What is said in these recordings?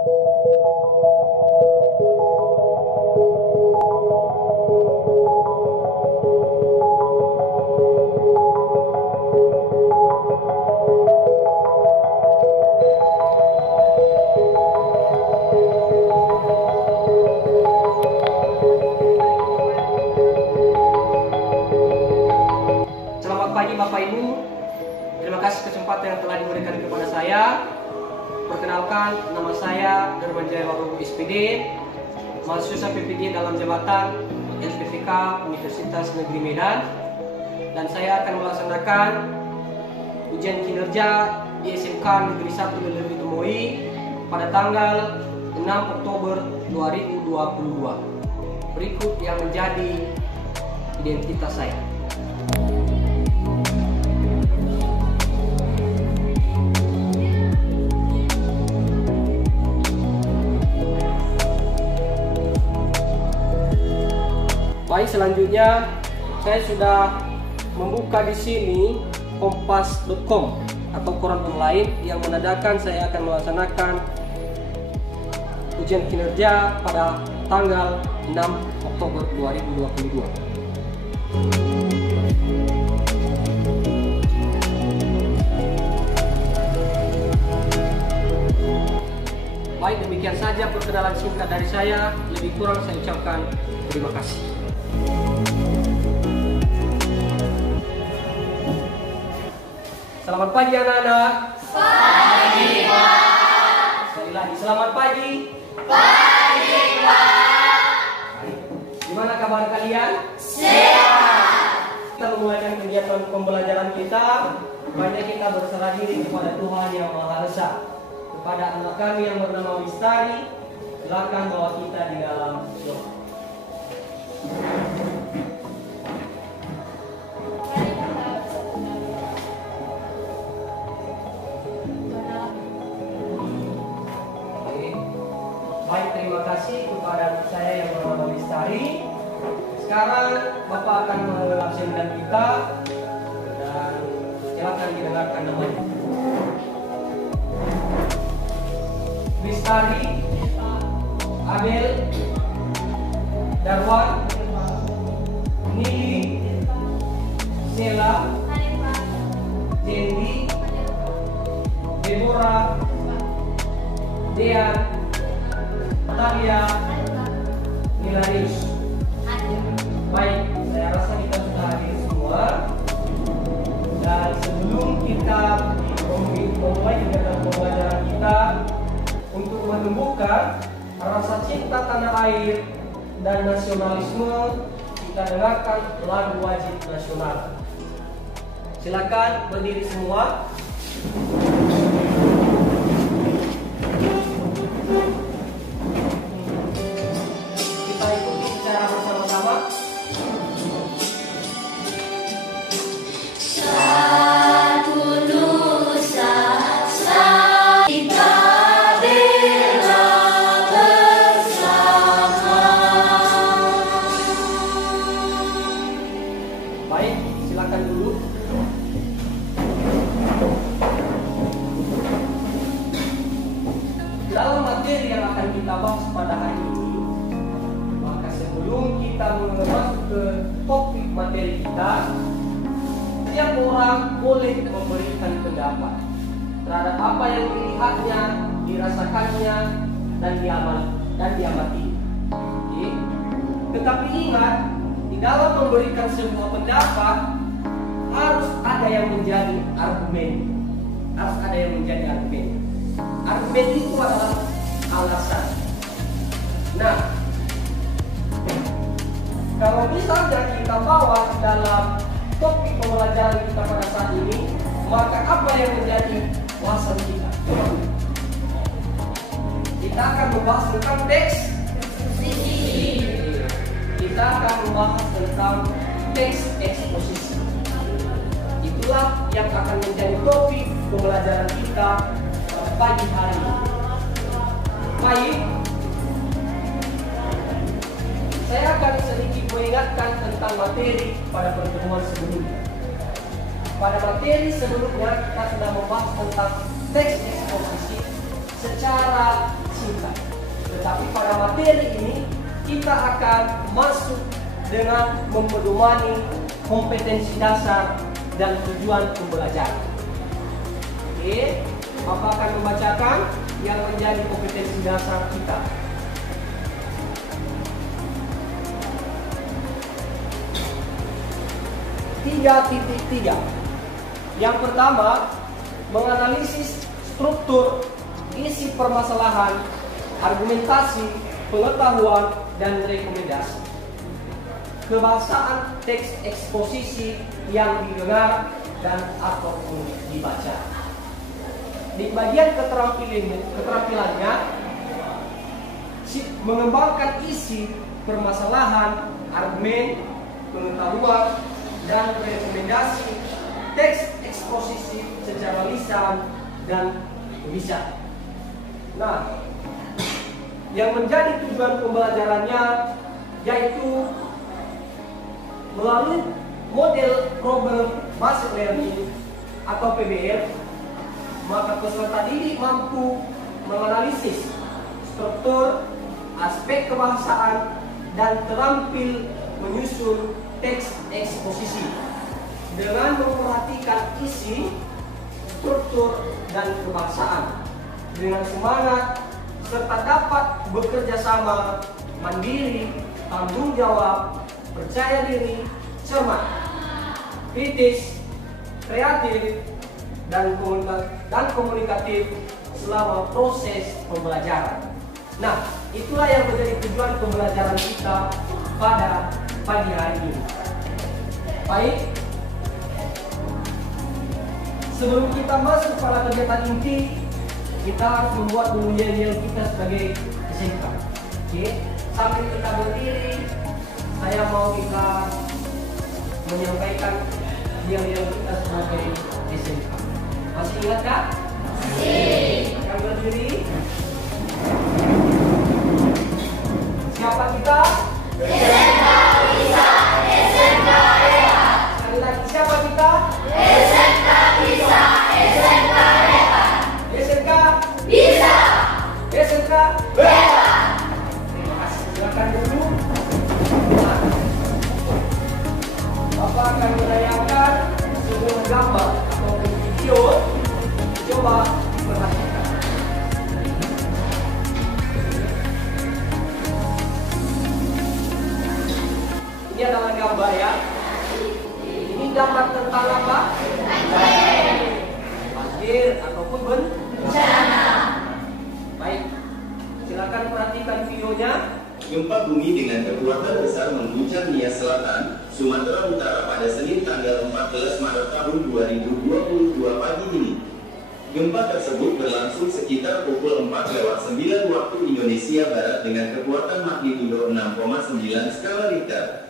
Bapak Ibu, terima kasih kesempatan yang telah diberikan kepada saya. Perkenalkan, nama saya Darman Jaya Warogo SPD, mahasiswa PPD dalam jabatan SPVK Universitas Negeri Medan, dan saya akan melaksanakan ujian kinerja di SMK Negeri 1 Lelewi Tumoi pada tanggal 6 Oktober 2022. Berikut yang menjadi identitas saya. Baik, selanjutnya saya sudah membuka di sini kompas.com atau koran online yang menandakan saya akan melaksanakan ujian kinerja pada tanggal 6 Oktober 2022. Baik, demikian saja perkenalan singkat dari saya. Lebih kurang saya ucapkan terima kasih. Selamat pagi anak-anak. Pagi, Pak. Sekali lagi, selamat pagi. Pagi, Pak. Gimana kabar kalian? Sehat. Kita memulaikan kegiatan pembelajaran kita. Banyak kita berserah diri kepada Tuhan Yang Maha Esa. Kepada anak kami yang bernama Mistari, silakan bawa kita di dalam doa. Baik, terima kasih kepada saya yang bernama Mistari. Sekarang Bapak akan mengabsenkan kita dan silakan didengarkan namanya. Mistari, Abel, Darwan, Nili, Sela, Jendi, Deborah, Dean, Talia, Nilarius. Baik, saya rasa kita sudah hadir semua. Dan sebelum kita memulai kegiatan pembelajaran kita untuk menumbuhkan rasa cinta tanah air dan nasionalisme, kita dengarkan lagu wajib nasional. Silakan berdiri semua. Kita ikuti secara bersama-sama. Satu nusa, kita bela bersama. Baik, silakan dulu. Dalam materi yang akan kita bahas pada hari ini, maka sebelum kita masuk ke topik materi kita, setiap orang boleh memberikan pendapat terhadap apa yang dilihatnya, dirasakannya, dan diamati. Oke. Tetapi ingat, di dalam memberikan sebuah pendapat harus ada yang menjadi argumen. Harus ada yang menjadi argumen. Argumen itu adalah alasan. Nah, kalau misalnya kita bawa dalam topik pembelajaran kita pada saat ini, maka apa yang menjadi bahasan kita? Kita akan membahas tentang teks. Kita akan membahas tentang teks eksposisi. Itulah yang akan menjadi topik pembelajaran kita pagi hari ini. Baik, saya akan sedikit mengingatkan tentang materi pada pertemuan sebelumnya. Pada materi sebelumnya kita sudah membahas tentang teks eksposisi secara singkat. Tetapi pada materi ini kita akan masuk dengan memedomani kompetensi dasar dan tujuan pembelajaran. Oke, Bapak akan membacakan yang menjadi kompetensi dasar kita. (3.3). Yang pertama, menganalisis struktur, isi permasalahan, argumentasi, pengetahuan, dan rekomendasi. Kebahasaan teks eksposisi yang didengar dan ataupun dibaca. Di bagian keterampilannya, mengembangkan isi permasalahan, argumen, pengetahuan, dan rekomendasi teks eksposisi secara lisan dan tulisan. Nah, yang menjadi tujuan pembelajarannya yaitu melalui model problem based learning atau PBL, maka peserta didik mampu menganalisis struktur, aspek kebahasaan, dan terampil menyusun teks eksposisi dengan memperhatikan isi, struktur, dan kebahasaan dengan semangat serta dapat bekerja sama, mandiri, tanggung jawab, percaya diri, cermat, kritis, kreatif, dan komunikatif selama proses pembelajaran. Nah, itulah yang menjadi tujuan pembelajaran kita pada pagi hari ini. Baik, sebelum kita masuk pada kegiatan inti, kita harus membuat dulu yel-yel kita sebagai SMK. Oke, sambil kita berdiri, saya mau kita menyampaikan yel-yel kita sebagai SMK. Masih ingat kah? Masih. Akan berdiri. Siapa kita? SMK bisa, SMK rehat. Sekali lagi, siapa kita? SMK bisa, SMK rehat. SMK Bisa, SMK rehat. Terima kasih. Silakan dulu. Nah, Bapak akan menayangkan sebuah gambar atau video. Coba diperhatikan. Ini adalah gambar ya. Ini gambar tentang apa? Banjir ataupun bencana. Baik, silakan perhatikan videonya. Gempa bumi dengan kekuatan besar mengguncang Nias Selatan, Sumatera Utara pada Senin tanggal 14 Maret tahun 2022 pagi ini. Gempa tersebut berlangsung sekitar pukul 4:09 waktu Indonesia Barat dengan kekuatan magnitudo 6,9 skala Richter.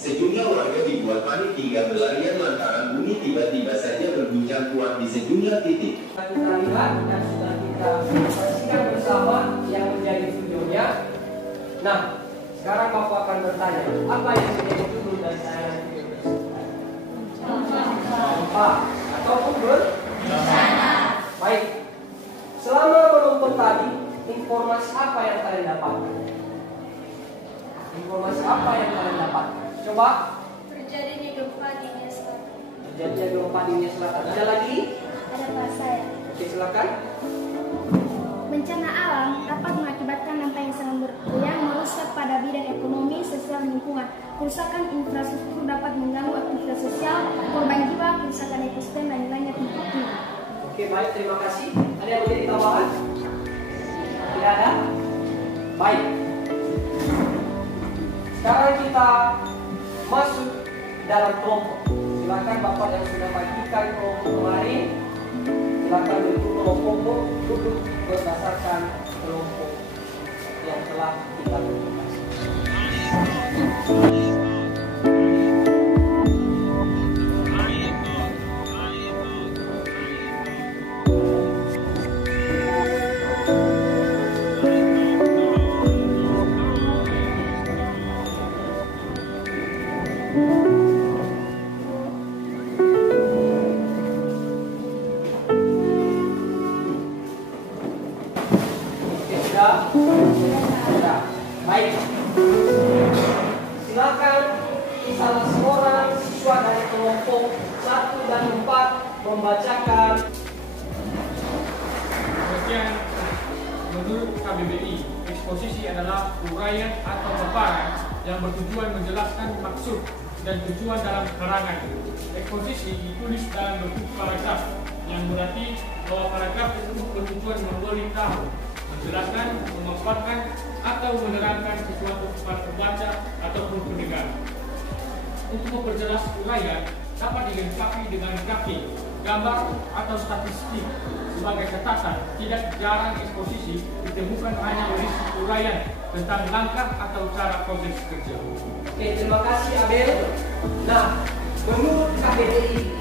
Sejumlah warga dibuat panik hingga berlarian lantaran bumi tiba-tiba saja berguncang kuat di sejumlah titik. Kita lihat dan sudah kita saksikan bersama yang menjadi videonya. Nah, sekarang Bapak akan bertanya, apa yang menjadi tujuan dari saya video tersebut? Gempa ataupun bencana. Baik, selama menonton tadi, informasi apa yang kalian dapatkan? Informasi apa yang kalian dapatkan? Coba. Terjadinya gempa di Nias Selatan. Terjadinya gempa di Nias Selatan. Ada lagi? Ada Pak saya. Oke, silakan. Bencana alam dapat mengakibatkan dampak yang sangat yang merusak pada bidang ekonomi, sosial, dan lingkungan. Kerusakan infrastruktur dapat mengganggu aktivitas sosial, korban jiwa, kerusakan ekosistem, dan nilainya tinggi. Oke, baik, terima kasih. Ada yang menjadi tambahan? Tidak ada? Baik. Sekarang kita masuk dalam kelompok. Silakan Bapak yang sudah bagikan kelompok kemarin, silakan bentuk kelompok duduk berdasarkan kelompok yang telah kita tentukan. salah seorang siswa dari kelompok 1 dan 4 membacakan. Kemudian, menurut KBBI, eksposisi adalah uraian atau paparan yang bertujuan menjelaskan maksud dan tujuan dalam karangan. Eksposisi ditulis dalam bentuk paragraf, yang berarti bahwa paragraf tersebut bertujuan memberitahu, menjelaskan, memaparkan, atau menerangkan sesuatu kepada pembaca ataupun pendengar. Untuk memperjelas uraian dapat dilengkapi dengan grafik, gambar, atau statistik. Sebagai catatan, tidak jarang eksposisi ditemukan hanya berisi uraian tentang langkah atau cara proses kerja. Oke, terima kasih Abel. Nah, menurut KBBI,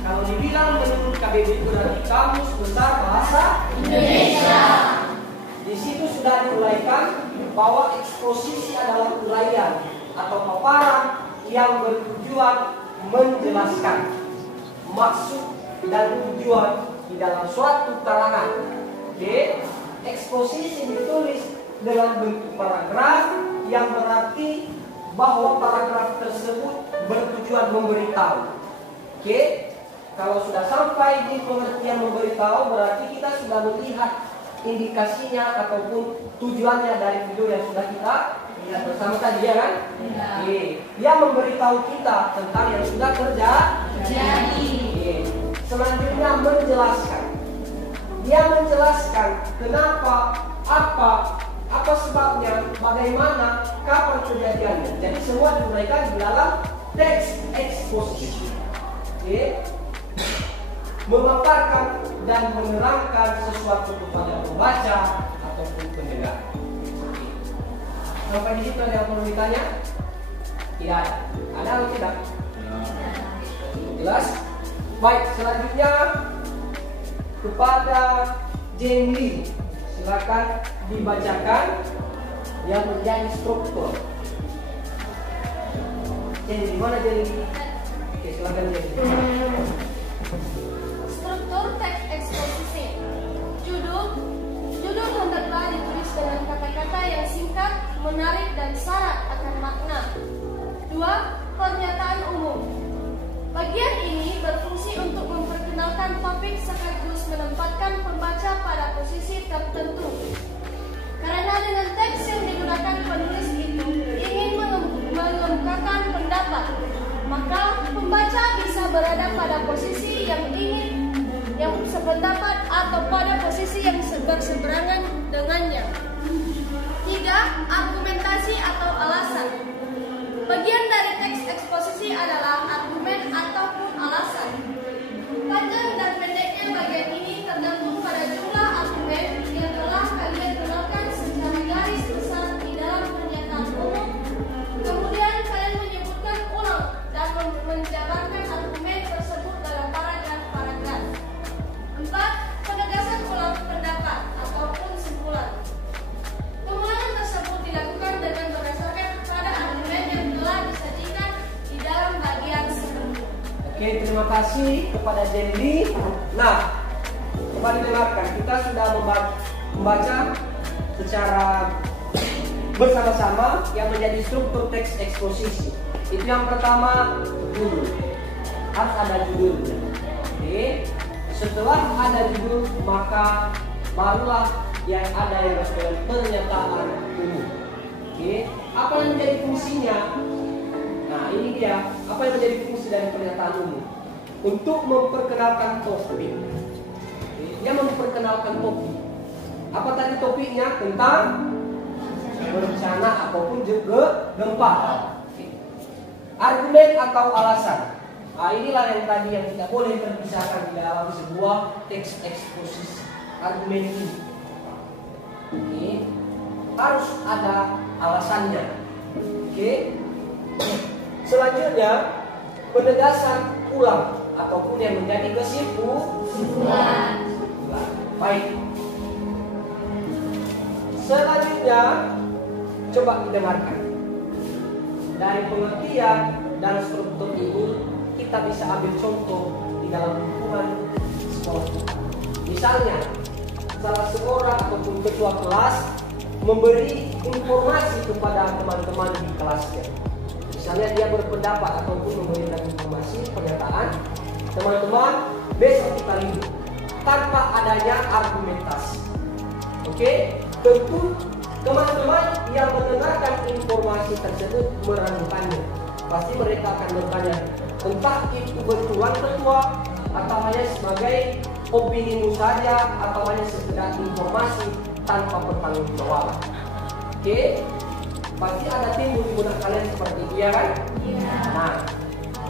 kalau dibilang menurut KBBI berarti Kamus Besar Bahasa Indonesia. Di situ sudah diuraikan bahwa eksposisi adalah uraian atau paparan yang bertujuan menjelaskan maksud dan tujuan di dalam suatu karangan. Oke, eksposisi ditulis dalam bentuk paragraf yang berarti bahwa paragraf tersebut bertujuan memberitahu. Oke, kalau sudah sampai di pengertian memberitahu berarti kita sudah melihat indikasinya ataupun tujuannya dari video yang sudah kita lihat bersama tadi, ya kan? Oke, dia memberitahu kita tentang yang sudah terjadi. Selanjutnya menjelaskan. Dia menjelaskan kenapa, apa sebabnya, bagaimana, kapan kejadiannya. Jadi semua diuraikan di dalam teks eksposisi. Oke. Memaparkan dan menerangkan sesuatu kepada pembaca ataupun pendengar. Sampai di situ ada yang perlu ditanya? Tidak ada. Ada atau tidak? Jelas? Baik, selanjutnya kepada Jenny, silakan dibacakan yang menjadi struktur. Jenny, di mana Jenny? Oke, silakan Jenny. Struktur teks eksposisi. Judul hendaklah ditulis dengan kata-kata yang singkat, menarik, dan syarat akan makna. 2. Pernyataan umum. Bagian ini berfungsi untuk memperkenalkan topik sekaligus menempatkan pembaca pada posisi tertentu. Karena dengan teks yang digunakan penulis itu ingin mengemukakan pendapat, maka pembaca bisa berada pada posisi yang sependapat atau pada posisi yang berseberangan dengannya. 3. Argumentasi atau alasan. Bagian dari teks eksposisi adalah argumen ataupun alasan. Panjang dan pendeknya bagian ini tergantung pada jumlah argumen yang telah kalian kenalkan secara garis besar di dalam pernyataan umum. Kemudian kalian menyebutkan ulang dan menjabarkan argumen tersebut dalam paragraf-paragraf. 4. Penegasan ulang pendapat ataupun simpulan. Pengulangan tersebut dilakukan dengan berdasarkan pada argumen yang telah disajikan di dalam bagian sebelumnya. Oke, terima kasih kepada Jenny. Nah, coba didengarkan. Kita sudah membaca secara bersama-sama yang menjadi struktur teks eksposisi. Itu yang pertama, judul. Harus ada judulnya. Oke. Setelah ada judul, maka barulah yang ada yang disebut pernyataan umum. Oke. Apa yang menjadi fungsinya? Nah, ini dia. Apa yang menjadi fungsi dari pernyataan umum? Untuk memperkenalkan topik. Dia memperkenalkan topik. Apa tadi topiknya? Tentang bencana ataupun juga gempa. Argumen atau alasan. Nah, inilah yang tadi yang tidak boleh terpisahkan di dalam sebuah teks eksposisi. Argumen ini. Oke. Harus ada alasannya. Oke. Selanjutnya penegasan ulang ataupun yang menjadi kesimpulan. Baik. Selanjutnya coba didengarkan. Dari pengertian dan struktur ini kita bisa ambil contoh di dalam lingkungan sekolah kita. Misalnya salah seorang ataupun ketua kelas memberi informasi kepada teman-teman di kelasnya. misalnya dia berpendapat ataupun memberikan informasi pernyataan, teman-teman besok kita lihat tanpa adanya argumentasi. Oke, tentu teman-teman yang mendengarkan informasi tersebut meragukannya. Pasti mereka akan bertanya, entah itu betulan ketua atau hanya sebagai opinimu saja atau hanya sekedar informasi tanpa pertanggungjawaban. Oke, pasti ada timbul di benak kalian seperti itu, ya kan? Nah,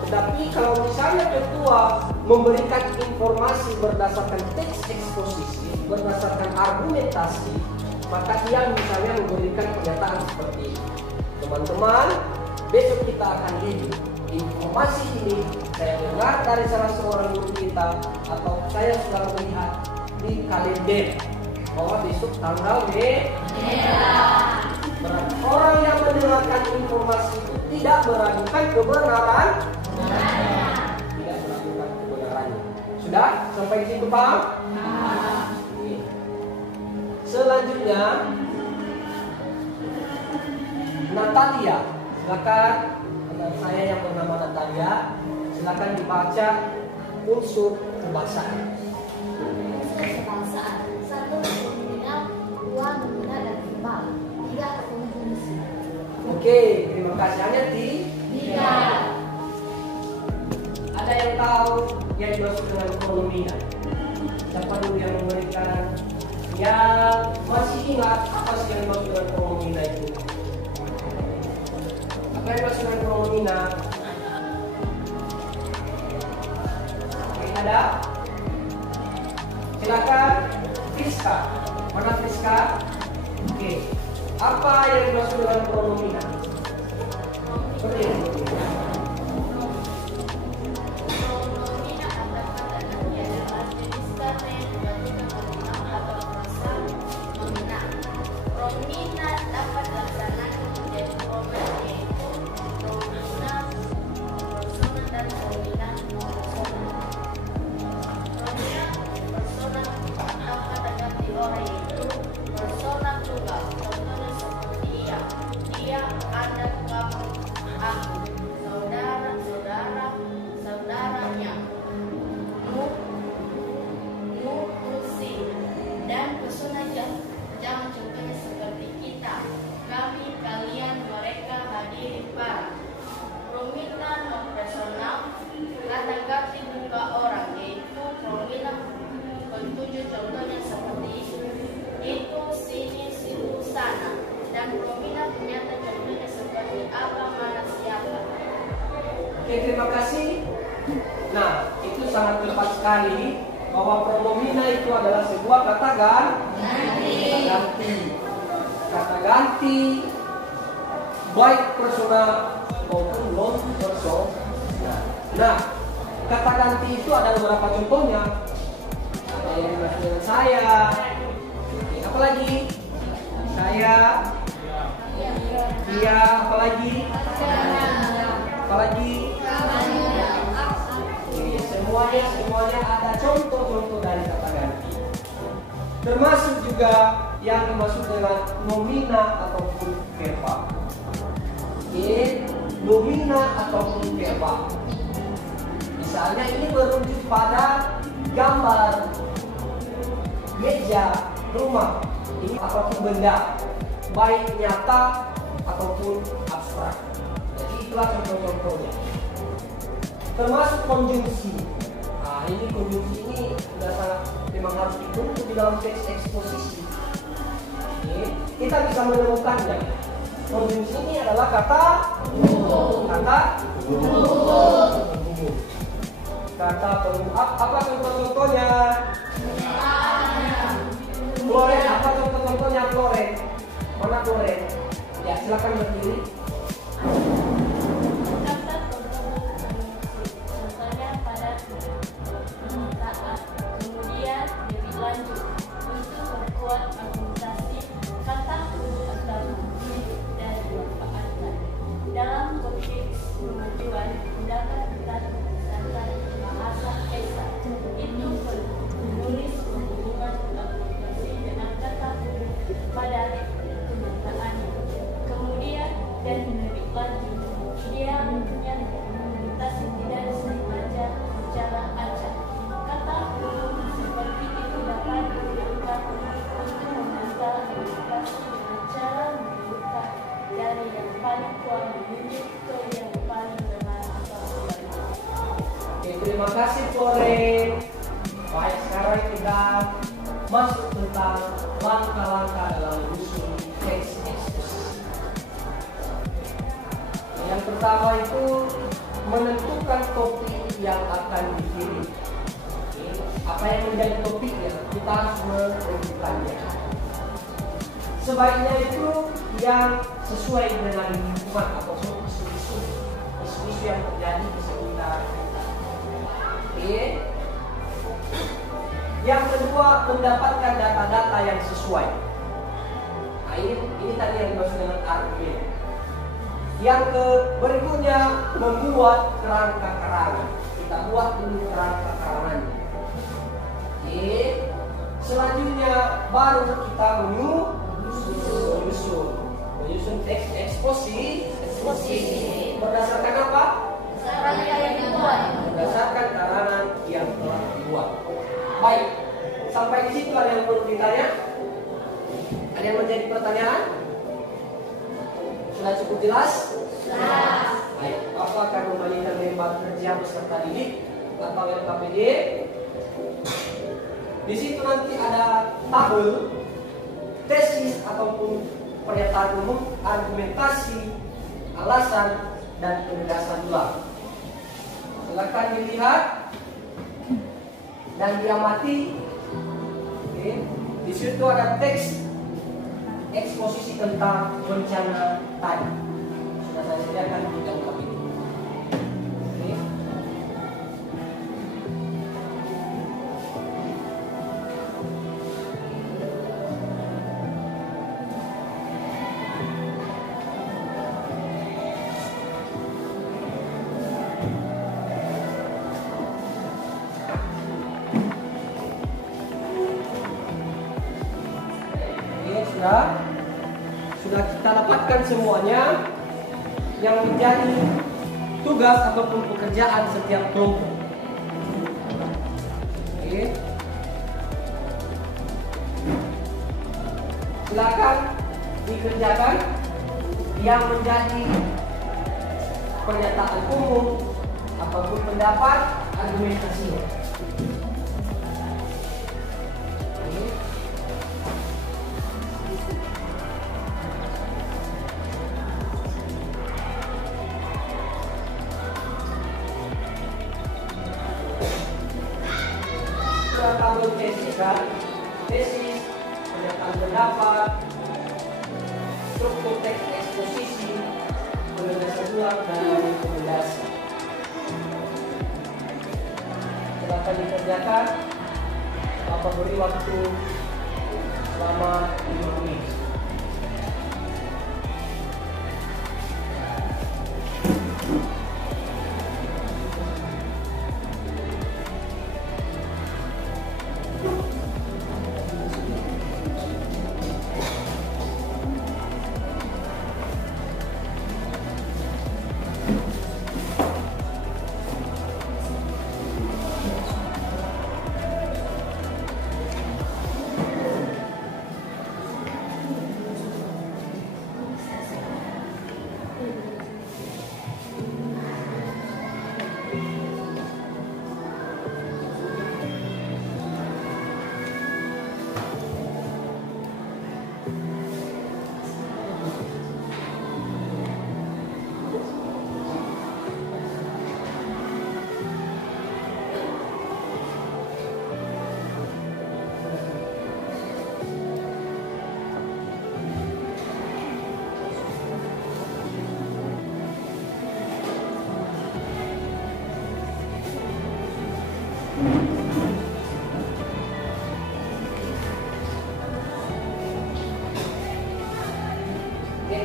tetapi kalau misalnya ketua memberikan informasi berdasarkan teks eksposisi, berdasarkan argumentasi, maka dia misalnya memberikan pernyataan seperti ini. Teman-teman, besok kita akan lihat informasi ini saya dengar dari salah seorang guru kita atau saya sudah melihat di kalender bahwa besok tanggal merah. Berarti orang yang mendengarkan informasi itu tidak meragukan kebenaran. Tidak meragukan kebenarannya. Sudah? Sampai di situ paham? Selanjutnya Natalia, silakan. Saya yang bernama Natalia, silakan dibaca unsur kebangsaan. Unsur kebangsaan. 1. Nominal, 2. Nominal dan verbal, 3. Konjungsi. Oke, terima kasih. Hanya di 3. Ada yang tahu yang dimaksud dengan pronominal? Siapa dulu yang memberikan? Yang masih ingat apa sih yang dimaksud dengan pronominal itu? Apa yang dimaksud dengan pronominal? Oke, ada? Silakan, Friska. Mana Friska? Oke, apa yang dimaksud dengan pronominal? Seperti ini. Pronomina adalah kata nanti adalah jenis kata yang digantikan pronominal atau frasa nominal. Pronomina dapat dilaksanakan menjadi pronomen yaitu pronominal personal dan pronominal non personal. Pronominal personal atau kata ganti orang yaitu personal tunggal. Contohnya seperti ia, dia, anda, kamu, aku, saudara, saudara, saudaranya, nusi, dan personal jangan contohnya seperti kita, kami, kalian, mereka, hadirin, para. Pronominal non personal kata ganti muka orang yaitu pronominal pentuju contohnya seperti itu, sini, situ, sana, dan pronominal penyata contohnya seperti apa, mana, siapa. Oke, terima kasih. Nah, itu sangat tepat sekali bahwa pronomina itu adalah sebuah kata ganti. Kata ganti baik personal maupun non personal. Nah, kata ganti itu ada beberapa contohnya. Ada yang dimaksud dengan saya. Apalagi saya, dia, apalagi semuanya ada contoh-contoh dari kata ganti. Termasuk juga yang dimaksud dengan nomina ataupun verbal. Oke, nomina ataupun verbal. Misalnya ini merujuk pada gambar meja, rumah. Ini apapun benda, baik nyata ataupun abstrak. Jadi itulah contoh-contohnya. Termasuk konjungsi. Nah, ini konjungsi ini sudah sangat memang harus dituntut di dalam teks eksposisi. Oke, kita bisa menemukannya. Konjungsi ini adalah kata penghubung. Apa contoh-contohnya? Kloret, apa contoh-contohnya kloret? Mana kloret? Ya, silakan berdiri. Contohnya pada permintaan, kemudian lebih lanjut untuk membuat argumentasi kata atau bukti dan dimanfaatkan dalam konteks pengajuan mendapat berdasarkan bahasa eksak. Itu menulis hubungan argumentasi dengan kata pada permintaan. Kemudian dan lebih lanjut dia terima kasih Florence. Baik, sekarang kita masuk tentang langkah-langkah dalam menyusun teks eksposisi. Yang pertama itu menentukan topik yang akan dipilih. Apa yang menjadi topiknya, kita harus menentukannya. Sebaiknya itu yang sesuai dengan lingkungan atau isu yang terjadi di sekitar kita. Oke. Yang kedua, mendapatkan data-data yang sesuai. Nah, ini tadi yang dimaksud dengan argumen. Yang berikutnya, membuat kerangka karangan. Kita buat dulu kerangka karangannya. Oke. Selanjutnya baru kita menyusun teks eksposisi berdasarkan apa? Kerangka yang dibuat. Berdasarkan karangan yang telah dibuat. Baik, sampai di situ ada yang perlu ditanya? Ada yang menjadi pertanyaan? Sudah cukup jelas? Jelas. Baik, Bapak akan membagikan lembar kerja peserta didik atau LKPD. Di situ nanti ada tabel tesis ataupun pernyataan umum, argumentasi, alasan, dan penegasan ulang. Silakan dilihat dan diamati. Oke. Di situ ada teks eksposisi tentang bencana tadi. Sudah saya sediakan di dalam ini. Oke. Sudah kita dapatkan semuanya yang menjadi tugas ataupun pekerjaan setiap kelompok. Oke. Silakan dikerjakan yang menjadi pernyataan umum ataupun pendapat argumentasinya. Tabel tesis kan, tesis, pernyataan pendapat, struktur teks eksposisi, penegasan ulang, dan rekomendasi. Silakan dikerjakan. Bapak beri waktu selama 5 menit.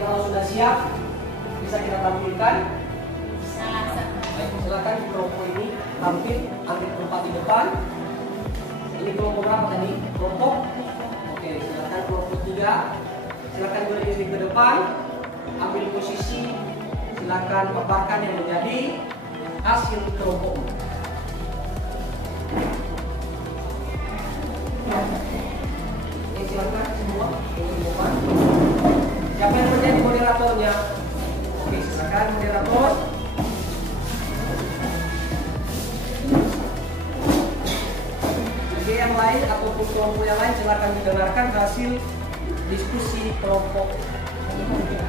Kalau sudah siap, bisa kita tampilkan. Baik, silakan kelompok ini tampil, ambil tempat di depan. Ini kelompok berapa tadi? Kelompok. Oke, silakan kelompok 3. Silakan berdiri ke depan, ambil posisi. Silakan paparkan yang menjadi hasil kelompok. Oke, silakan semua ke depan. Siapa yang menjadi moderatornya? Oke, silakan moderator. kelompok yang lain silakan didengarkan hasil diskusi kelompok ini.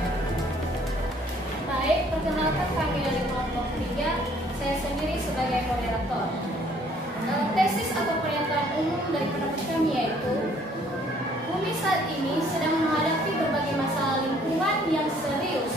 Baik, perkenalkan kami dari kelompok 3, saya sendiri sebagai moderator. Dalam tesis atau pernyataan umum dari pendapat kami yaitu, bumi saat ini sedang menghadapi berbagai masalah lingkungan yang serius.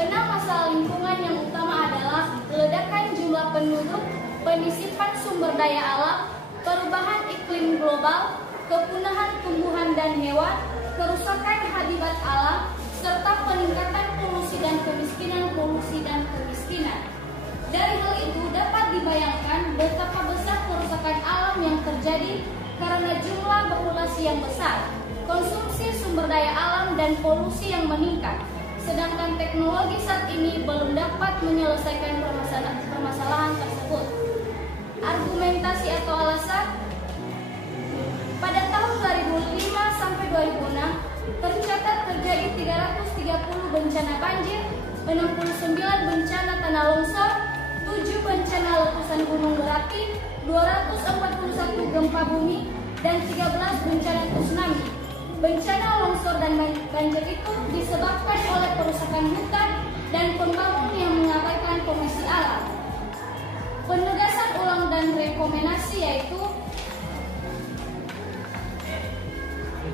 6 masalah lingkungan yang utama adalah ledakan jumlah penduduk, penyisipan sumber daya alam, perubahan iklim global, kepunahan tumbuhan dan hewan, kerusakan habitat alam, serta peningkatan polusi dan kemiskinan. Dari hal itu dapat dibayangkan betapa besar kerusakan alam yang terjadi karena jumlah populasi yang besar, konsumsi sumber daya alam dan polusi yang meningkat. Sedangkan teknologi saat ini belum dapat menyelesaikan permasalahan tersebut. Argumentasi atau alasan, pada tahun 2005 sampai 2006 tercatat terjadi 330 bencana banjir, 69 bencana tanah longsor, 7 bencana letusan gunung berapi, 241 gempa bumi, dan 13 bencana tsunami. Bencana longsor dan banjir itu disebabkan oleh perusakan hutan dan pembangun yang mengabaikan kondisi alam. Penegasan ulang dan rekomendasi yaitu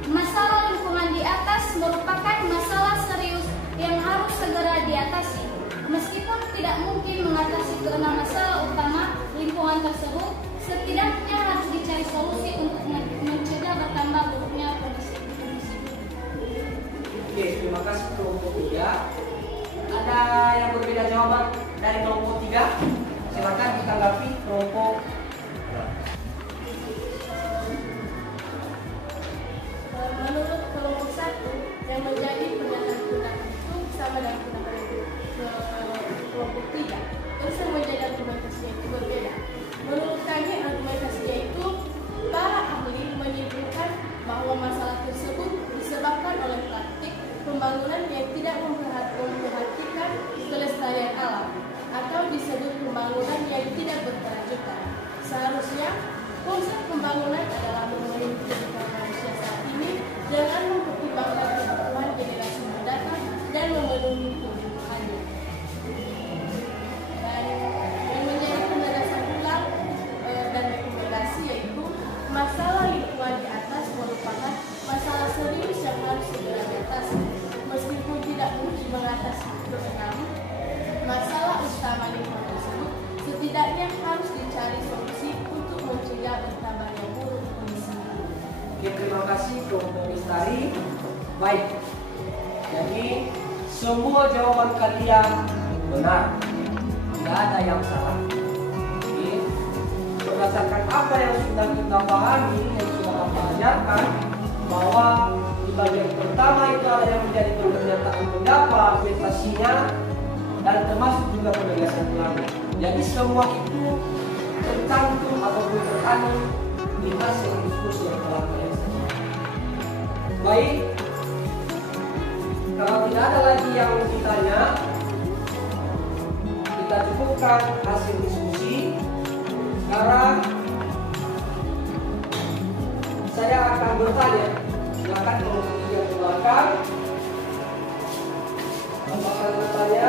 masalah lingkungan di atas merupakan masalah serius yang harus segera diatasi. Meskipun tidak mungkin mengatasi keenam masalah utama lingkungan tersebut, setidaknya harus dicari solusi untuk mencegah bertambah buruknya kondisi. Oke, terima kasih kelompok 3. Ada yang berbeda jawaban dari kelompok 3? Silakan ditanggapi kelompok. Menurut kelompok 1 yang menjadi pernyataan pendapat itu sama dengan pendapat kelompok 3, terus yang menjadi argumentasinya itu berbeda. Menurut kami argumentasinya itu para ahli menyebutkan bahwa masalah tersebut disebabkan oleh praktik pembangunan yang tidak memperhatikan kelestarian alam atau disebut pembangunan yang tidak berkelanjutan. Seharusnya konsep pembangunan adalah memenuhi kebutuhan manusia saat ini dengan mempertimbangkan kebutuhan generasi mendatang dan memenuhi kebutuhannya. Dan yang menjadi penegasan ulang dan rekomendasi yaitu masalah lingkungan di atas merupakan masalah serius yang harus segera diatasi. Meskipun tidak mungkin mengatasi keenam masalah utama lingkungan tersebut, setidaknya harus dicari solusi untuk mencegah bertambahnya buruk kondisi. Oke, terima kasih kelompok Mistari. Baik, jadi semua jawaban kalian benar, tidak ada yang salah. Oke, berdasarkan apa yang sudah kita pahami, yang sudah kita ajarkan, bahwa di bagian pertama itu ada yang menjadi pernyataan pendapat, argumentasinya, dan termasuk juga penegasan ulangnya. Jadi semua itu tercantum ataupun terkandung di hasil diskusi yang telah kalian sampaikan. Baik, kalau tidak ada lagi yang ditanya, kita cukupkan hasil diskusi. Sekarang saya akan bertanya. Silakan kelompok 3 ke belakang. Bapak akan bertanya.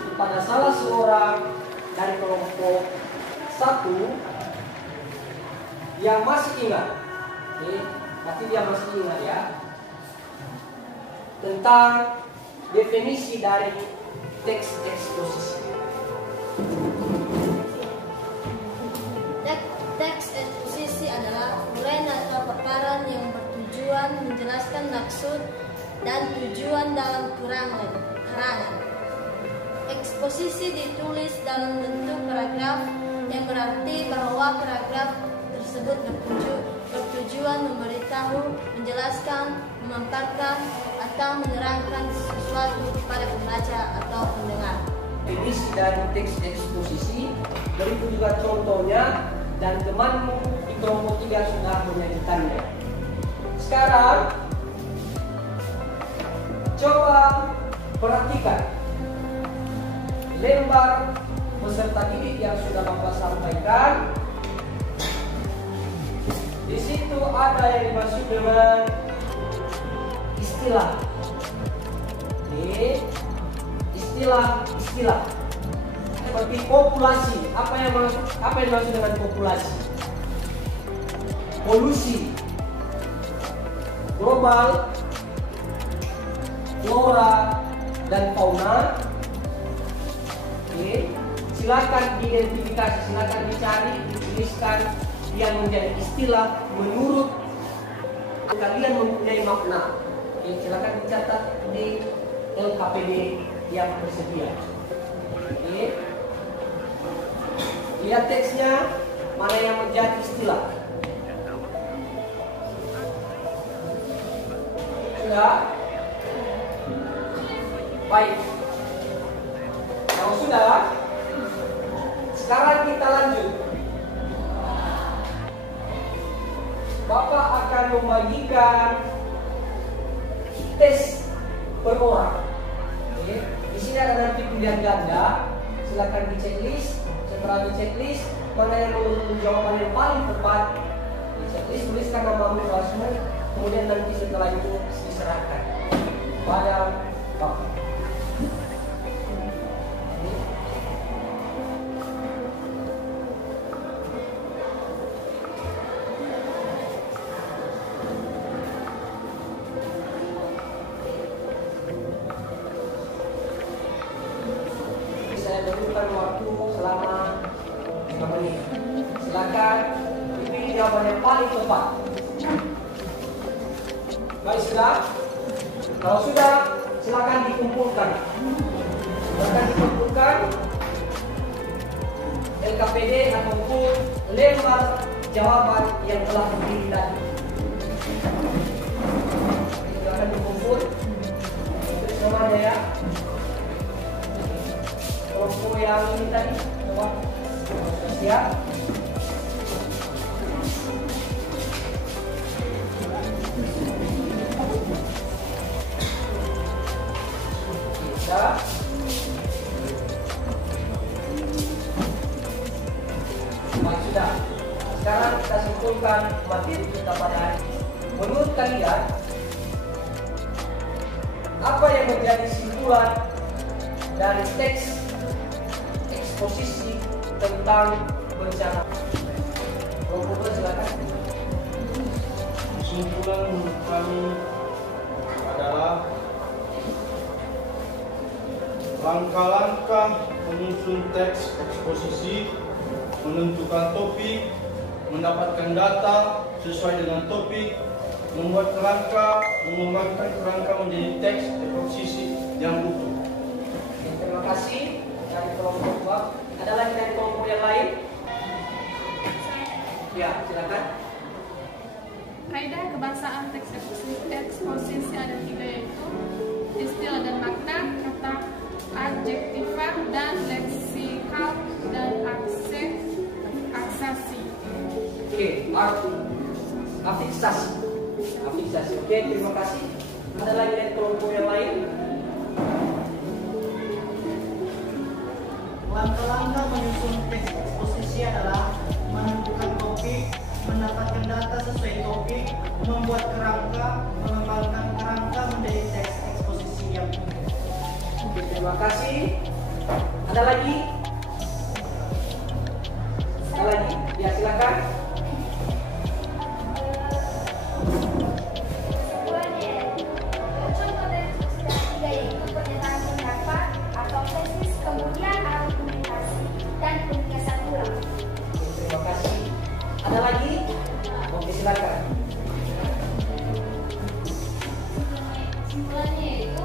Kepada salah seorang dari kelompok 1 yang masih ingat, berarti dia masih ingat ya, tentang definisi dari teks eksposisi. Teks eksposisi adalah uraian atau paparan yang bertujuan menjelaskan maksud dan tujuan dalam karangan. Eksposisi ditulis dalam bentuk paragraf yang berarti bahwa paragraf tersebut bertujuan memberitahu, menjelaskan, memaparkan, atau menerangkan sesuatu kepada pembaca atau pendengar. Definisi dari teks eksposisi, berikut juga contohnya, dan temanmu di kelompok 3 sudah menyajikannya. Sekarang coba Perhatikan lembar peserta didik yang sudah Bapak sampaikan. Di situ ada yang dimaksud dengan istilah. Ini istilah seperti populasi. Apa yang dimaksud dengan populasi? Polusi, global, flora dan fauna. Oke, silakan diidentifikasi, silakan dicari, dituliskan yang menjadi istilah menurut kalian mempunyai makna. Oke, silakan dicatat di LKPD yang tersedia. Oke, lihat teksnya mana yang menjadi istilah. Sudah? Baik. Kalau sudah, sekarang kita lanjut. Bapak akan membagikan tes per orang. Oke. Di sini ada nanti pilihan ganda. Silakan di checklist. Setelah di checklist, mana yang menurut jawaban yang paling tepat, di checklist tuliskan namamu kelasmu. Kemudian nanti setelah itu diserahkan pada Bapak. Saya berikan waktu selama 5 menit. Silakan pilih jawaban yang paling tepat. Baik, sudah? Kalau sudah, silakan dikumpulkan. Silakan dikumpulkan LKPD ataupun lembar jawaban yang telah dipilih tadi. Silakan dikumpul. Tulis namanya ya. Kelompok yang ini tadi, coba siap. Bisa. Baik, sudah. Sekarang kita simpulkan materi kita pada hari ini. Menurut kalian, apa yang menjadi simpulan dari teks eksposisi tentang bencana? Kelompok silakan. Kesimpulan menurut kami adalah langkah-langkah menyusun teks eksposisi, menentukan topik, mendapatkan data sesuai dengan topik, membuat kerangka, mengembangkan kerangka menjadi teks eksposisi yang utuh. Terima kasih dari kelompok Bab. Ada lagi dari kelompok yang lain? Ya, silakan. Kaidah kebangsaan teks eksposisi ada 3, yaitu istilah dan makna, kata adjektiva dan leksikal dan aksasi. Oke, afiksasi. Oke, terima kasih. Ada lagi dari kelompok yang lain? Langkah-langkah menyusun teks eksposisi adalah menentukan topik, mendapatkan data sesuai topik, membuat kerangka, mengembangkan kerangka menjadi teks eksposisi yang utuh. Oke, terima kasih. Ada lagi? Ada lagi? Ya, silakan. Contoh dari tiga yaitu pernyataan pendapat atau tesis, kemudian argumentasi dan penugasan ulang. Oke, terima kasih. Ada lagi? Oke, silakan. Simpulannya yaitu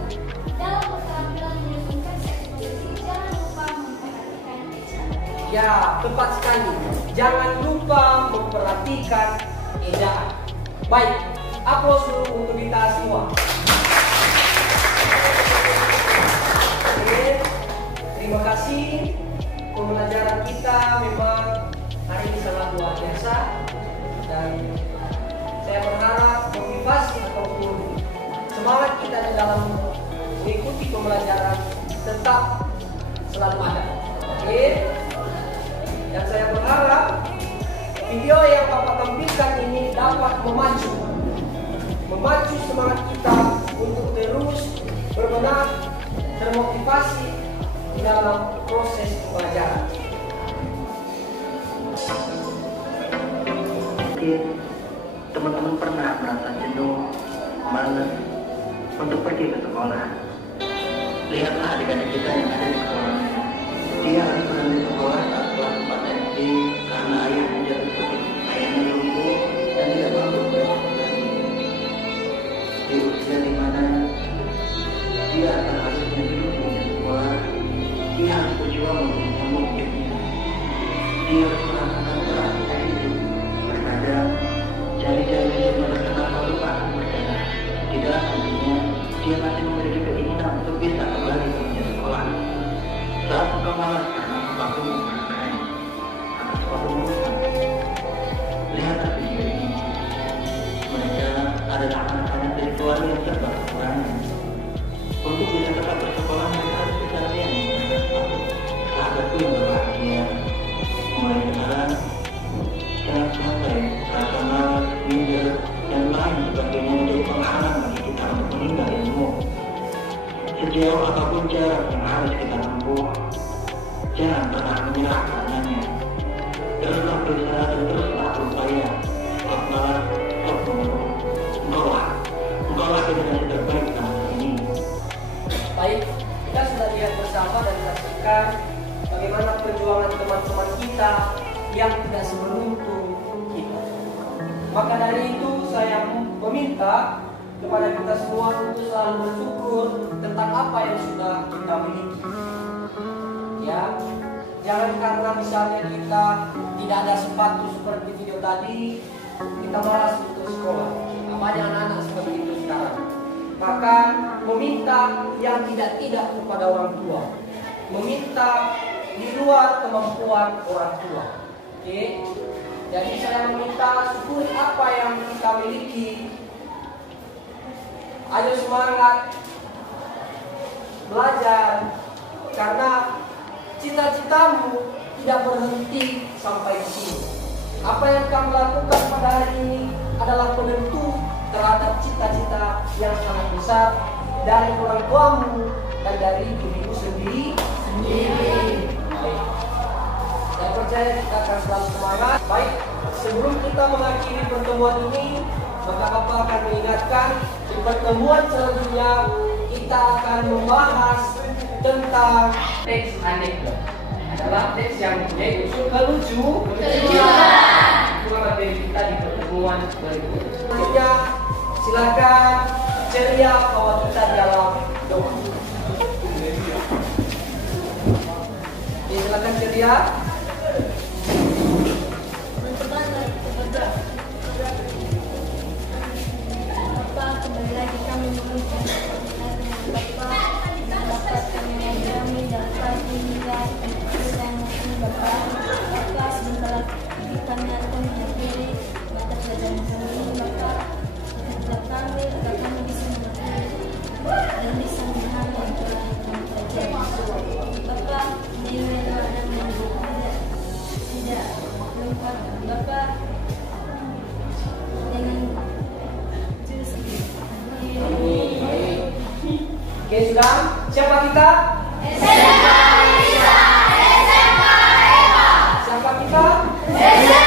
dalam keterampilan menyusun teks eksposisi jangan lupa memperhatikan ejaan. Ya, tepat sekali. Jangan lupa memperhatikan ejaan. Baik, aplaus dulu untuk kita semua. Oke, terima kasih. Pembelajaran kita memang hari ini sangat luar biasa, dan saya berharap motivasi ataupun semangat kita di dalam mengikuti diskusi pembelajaran tetap selalu ada. Oke. Dan saya berharap video yang Bapak tampilkan ini dapat memacu semangat kita untuk terus berbenah, termotivasi di dalam proses pembelajaran. Mungkin teman-teman pernah merasa jenuh, malas untuk pergi ke sekolah. Lihatlah adik-adik kita yang ada di sekolah. Dia harus berhenti sekolah saat kelas 4 SD karena ayahnya jatuh sakit, ayahnya lumpuh dan tidak mampu belajar lagi. Di usia di mana dia akan harusnya duduk di meja sekolah, dia harus berjuang untuk menyambung hidupnya. Dia harus merasakan kerasnya hidup. Terkadang jari-jari yang kenapa lupa akan berdarah. Tidak artinya dia masih memiliki keinginan untuk bisa kembali ke meja sekolah. Saat engkau malas karena sepatu memakai atau sepatu merusak, lihatlah video ini. Mereka adalah anak-anak dari keluarga yang serba kekurangan. Untuk bisa tetap bersekolah, mereka harus bisa yang menggunakan sepatu. Sahabatku yang berbahagia, mulai sekarang jangan sampai rasa malas, minder, dan lain sebagainya menjadi penghalang bagi kita untuk meninggal ilmu. Sejauh apapun jarak yang harus kita tempuh, jangan pernah menyerah karenanya. Teruslah berusaha dan teruslah berupaya. Stop malas, stop mengeluh. Engkaulah generasi terbaik tahun ini. Baik, kita sudah lihat bersama dan saksikan bagaimana perjuangan teman-teman kita yang tidak seberuntung kita. Maka dari itu saya meminta kepada kita semua untuk selalu bersyukur tentang apa yang sudah kita miliki. Ya, jangan karena misalnya kita tidak ada sepatu seperti video tadi, kita malas untuk sekolah. Banyak anak-anak seperti itu sekarang. Maka meminta yang tidak kepada orang tua, meminta di luar kemampuan orang tua. Oke, jadi saya meminta syukuri apa yang kita miliki. Ayo semangat belajar, karena cita-citamu tidak berhenti sampai di sini. Apa yang kamu lakukan pada hari ini adalah penentu terhadap cita-cita yang sangat besar dari orang tuamu dan dari dirimu sendiri. Baik. Saya percaya kita akan selalu semangat. Baik, sebelum kita mengakhiri pertemuan ini, maka Bapak akan mengingatkan di pertemuan selanjutnya kita akan membahas tentang teks anekdot. Adalah teks yang mempunyai unsur kelucuan. Itu materi kita di pertemuan berikutnya. Selanjutnya, silakan ceria bawa kita dalam doa. Silakan ceria. Bapak, kembali lagi kami mengucapkan Bapak mendapatkan kami dapat menilai dan Bapak sebentar kami akan mengakhiri mata pelajaran kami. Bapak setiap kami agar kami bisa mengerti dan bisa memahami apa yang kami pelajari. Bapak menilai dan tidak lupa Bapak dengan Oke, sudah? Siapa kita? SMA Eva. Siapa kita? SMA